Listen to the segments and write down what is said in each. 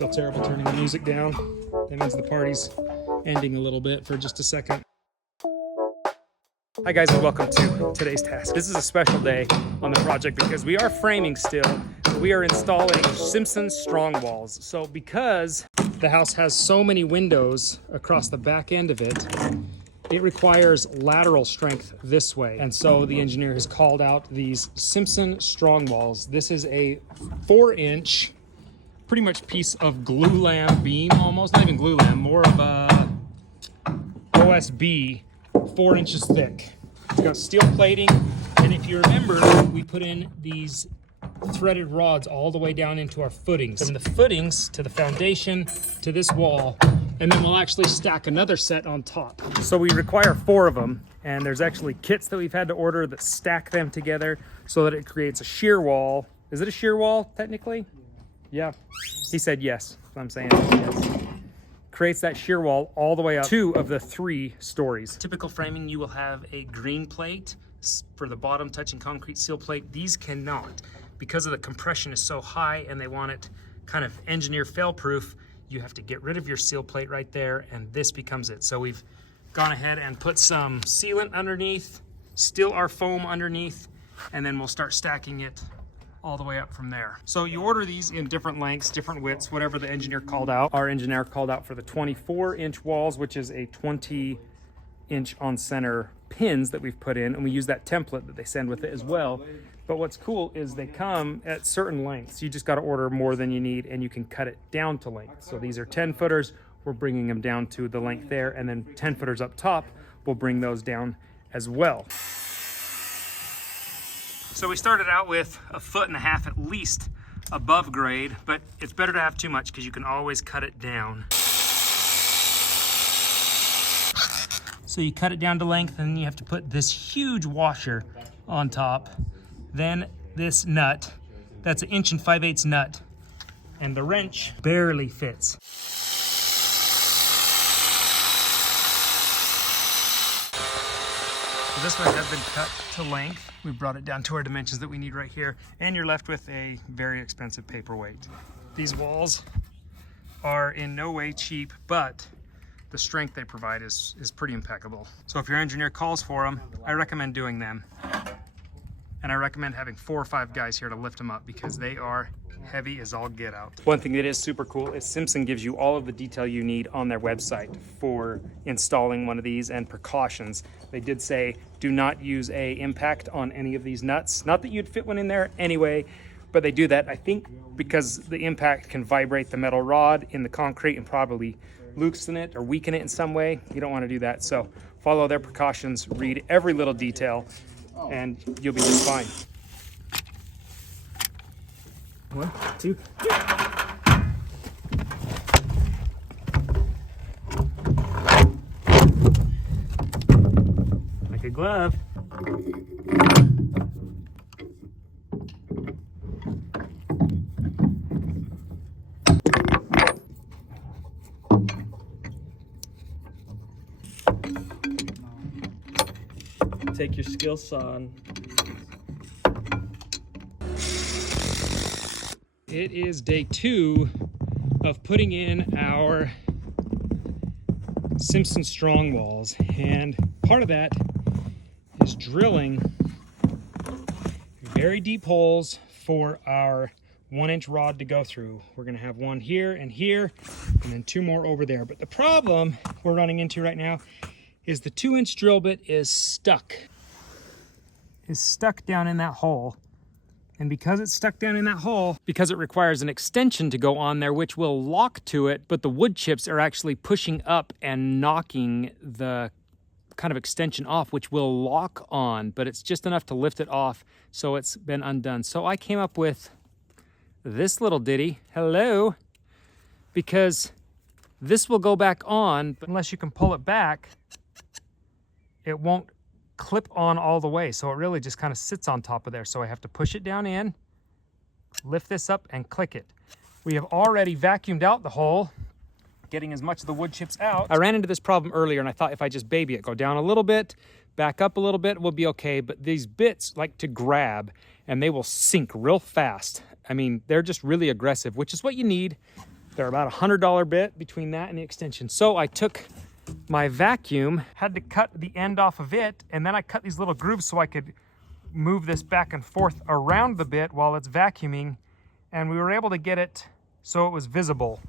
Feel terrible turning the music down. That means the party's ending a little bit for just a second. Hi guys, and welcome to today's task. This is a special day on the project because we are framing still. We are installing Simpson strong walls. So because the house has so many windows across the back end of it, it requires lateral strength this way. And so the engineer has called out these Simpson strong walls. This is a 4-inch, pretty much piece of glue lam beam, almost, not even glue lam, more of a OSB, 4 inches thick. It's got steel plating, and if you remember, we put in these threaded rods all the way down into our footings. From the footings to the foundation to this wall, and then we'll actually stack another set on top. So we require 4 of them, and there's actually kits that we've had to order that stack them together so that it creates a shear wall. Is it a shear wall, technically? Yeah. He said yes. So I'm saying yes. Creates that shear wall all the way up 2 of the 3 stories. Typical framing, you will have a green plate for the bottom touching concrete seal plate. These cannot. Because of the compression is so high and they want it kind of engineer fail-proof, you have to get rid of your seal plate right there, and this becomes it. So we've gone ahead and put some sealant underneath, still our foam underneath, and then we'll start stacking it all the way up from there. So you order these in different lengths, different widths, whatever the engineer called out. Our engineer called out for the 24-inch walls, which is a 20-inch on center pins that we've put in, and we use that template that they send with it as well. But what's cool is they come at certain lengths. You just got to order more than you need, and you can cut it down to length. So these are 10 footers. We're bringing them down to the length there, and then 10 footers up top, we'll bring those down as well. So we started out with 1.5 feet at least above grade, but it's better to have too much because you can always cut it down. So you cut it down to length, and then you have to put this huge washer on top. Then this nut, that's an 1 5/8" nut, and the wrench barely fits. So this one has been cut to length. We brought it down to our dimensions that we need right here, and you're left with a very expensive paperweight. These walls are in no way cheap, but the strength they provide is pretty impeccable. So if your engineer calls for them, I recommend doing them. And I recommend having 4 or 5 guys here to lift them up because they are heavy as all get out. One thing that is super cool is Simpson gives you all of the detail you need on their website for installing one of these and precautions. They did say do not use a impact on any of these nuts. Not that you'd fit one in there anyway, but they do that, I think, because the impact can vibrate the metal rod in the concrete and probably loosen it or weaken it in some way. You don't want to do that. So follow their precautions, read every little detail, and you'll be just fine. 1, 2, 3. Like a glove. Take your skill saw. It is day 2 of putting in our Simpson strong walls, and part of that is drilling very deep holes for our 1-inch rod to go through. We're going to have one here and here, and then 2 more over there. But the problem we're running into right now is the 2-inch drill bit is stuck down in that hole. And because it's stuck down in that hole, because it requires an extension to go on there, which will lock to it, but the wood chips are actually pushing up and knocking the kind of extension off, which will lock on, but it's just enough to lift it off, so it's been undone. So I came up with this little ditty, hello, because this will go back on, but unless you can pull it back, it won't clip on all the way. So it really just kind of sits on top of there. So I have to push it down in, lift this up, and click it. We have already vacuumed out the hole, getting as much of the wood chips out. I ran into this problem earlier, and I thought if I just baby it, go down a little bit, back up a little bit, we'll be okay. But these bits like to grab, and they will sink real fast. I mean, they're just really aggressive, which is what you need They're about a $100 bit between that and the extension. So I took my vacuum, had to cut the end off of it, and then I cut these little grooves so I could move this back and forth around the bit while it's vacuuming, and we were able to get it so it was visible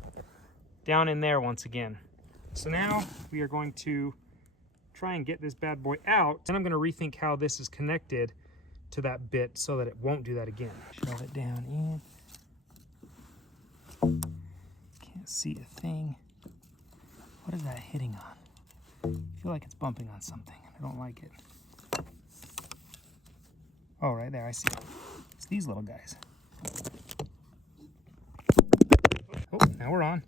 down in there once again. So now we are going to try and get this bad boy out, and I'm going to rethink how this is connected to that bit so that it won't do that again. Shove it down in. Can't see a thing. What is that hitting on? I feel like it's bumping on something. I don't like it. Oh, right there, I see it. It's these little guys. Oh, now we're on.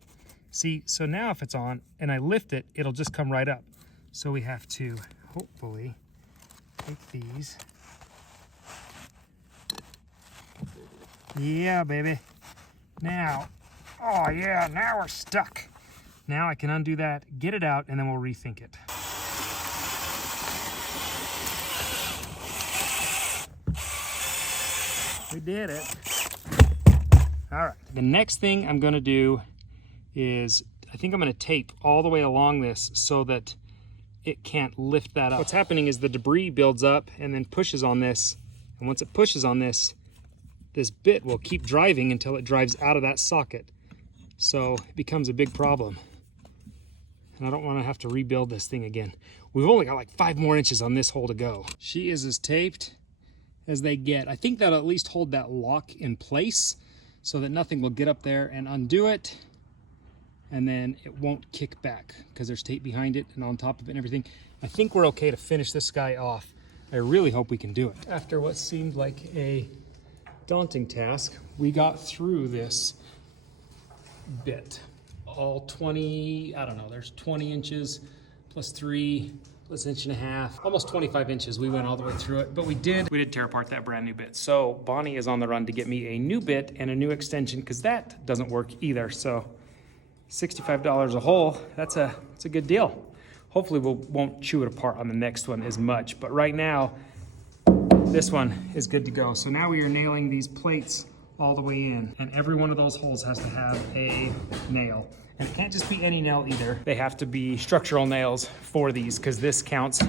See, so now if it's on and I lift it, it'll just come right up. So we have to, hopefully, take these. Yeah, baby. Now, oh yeah, now we're stuck. Now I can undo that, get it out, and then we'll rethink it. We did it. All right, the next thing I'm gonna do is, I think I'm gonna tape all the way along this so that it can't lift that up. What's happening is the debris builds up and then pushes on this, and once it pushes on this, this bit will keep driving until it drives out of that socket. So it becomes a big problem. And I don't want to have to rebuild this thing again. We've only got like 5 more inches on this hole to go. She is as taped as they get. I think that'll at least hold that lock in place so that nothing will get up there and undo it. And then it won't kick back because there's tape behind it and on top of it and everything. I think we're okay to finish this guy off. I really hope we can do it. After what seemed like a daunting task, we got through this bit. All 20, I don't know, there's 20 inches plus 3 plus 1.5 inches, almost 25 inches. We went all the way through it, but we did tear apart that brand new bit. So Bonnie is on the run to get me a new bit and a new extension because that doesn't work either. So $65 a hole, that's a good deal. Hopefully we won't chew it apart on the next one as much, but right now, this one is good to go. So now we are nailing these plates all the way in, and every one of those holes has to have a nail. And it can't just be any nail either. They have to be structural nails for these because this counts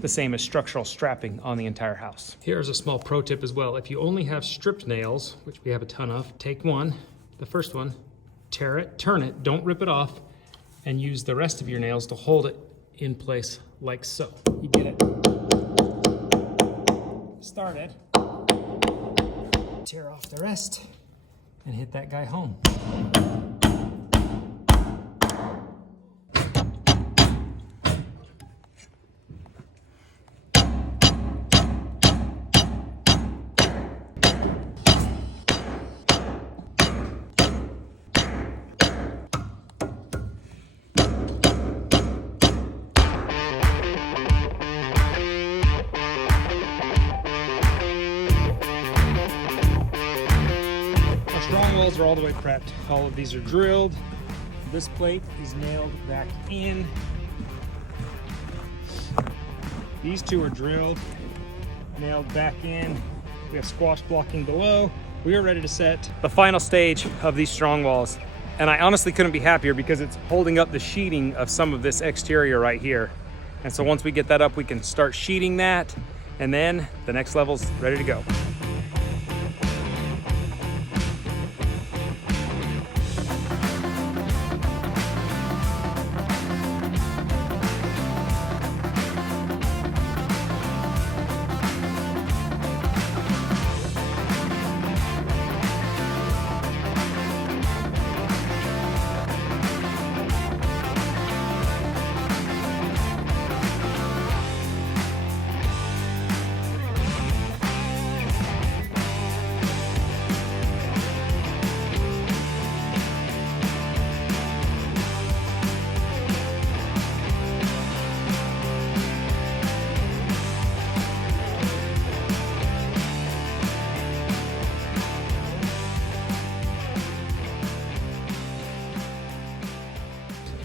the same as structural strapping on the entire house. Here's a small pro tip as well. If you only have stripped nails, which we have a ton of, take one, the first one, tear it, turn it, don't rip it off, and use the rest of your nails to hold it in place like so. You get it started, tear off the rest, and hit that guy home. Strong walls are all the way prepped. All of these are drilled. This plate is nailed back in. These two are drilled, nailed back in. We have squash blocking below. We are ready to set the final stage of these strong walls. And I honestly couldn't be happier because it's holding up the sheeting of some of this exterior right here. And so once we get that up, we can start sheeting that, and then the next level's ready to go.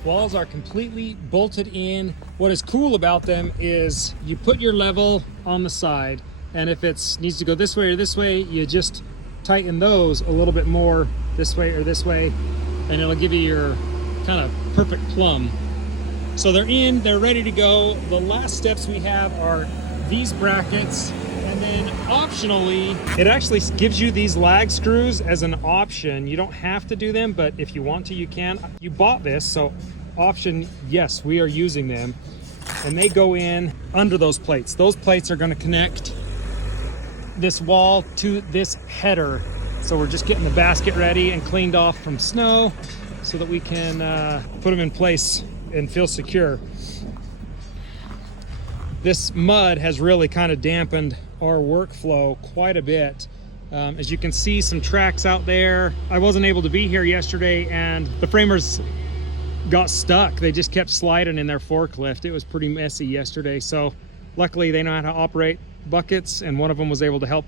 Walls are completely bolted in. What is cool about them is you put your level on the side, and if it needs to go this way or this way, you just tighten those a little bit more this way or this way, and it'll give you your kind of perfect plumb. So they're in, they're ready to go. The last steps we have are these brackets, and then optionally, it actually gives you these lag screws as an option. You don't have to do them, but if you want to, you can. You bought this, so option, yes, we are using them. And they go in under those plates. Those plates are gonna connect this wall to this header. So we're just getting the basket ready and cleaned off from snow so that we can put them in place and feel secure. This mud has really kind of dampened our workflow quite a bit. As you can see, some tracks out there. I wasn't able to be here yesterday, and the framers got stuck. They just kept sliding in their forklift. It was pretty messy yesterday. So luckily they know how to operate buckets, and one of them was able to help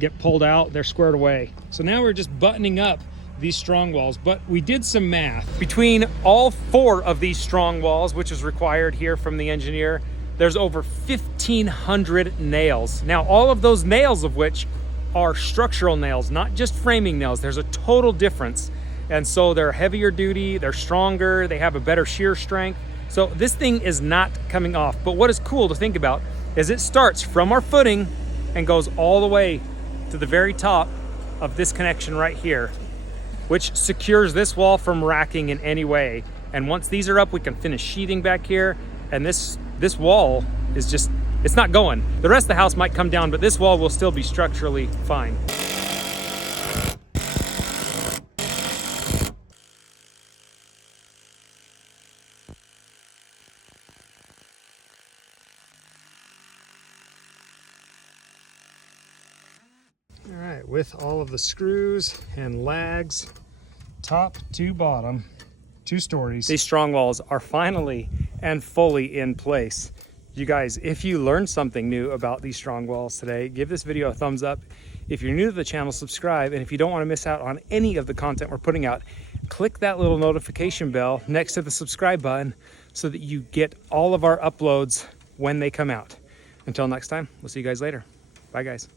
get pulled out. They're squared away. So now we're just buttoning up these strong walls, but we did some math. Between all 4 of these strong walls, which is required here from the engineer, there's over 1,500 nails. Now, all of those nails of which are structural nails, not just framing nails. There's a total difference. And so they're heavier duty, they're stronger, they have a better shear strength. So this thing is not coming off. But what is cool to think about is it starts from our footing and goes all the way to the very top of this connection right here, which secures this wall from racking in any way. And once these are up, we can finish sheathing back here. And this wall is just, it's not going. The rest of the house might come down, but this wall will still be structurally fine. All right, with all of the screws and lags, top to bottom, 2 stories, these strong walls are finally and fully in place. You guys, if you learned something new about these strong walls today, give this video a thumbs up. If you're new to the channel, subscribe. And if you don't want to miss out on any of the content we're putting out, click that little notification bell next to the subscribe button so that you get all of our uploads when they come out. Until next time, we'll see you guys later. Bye, guys.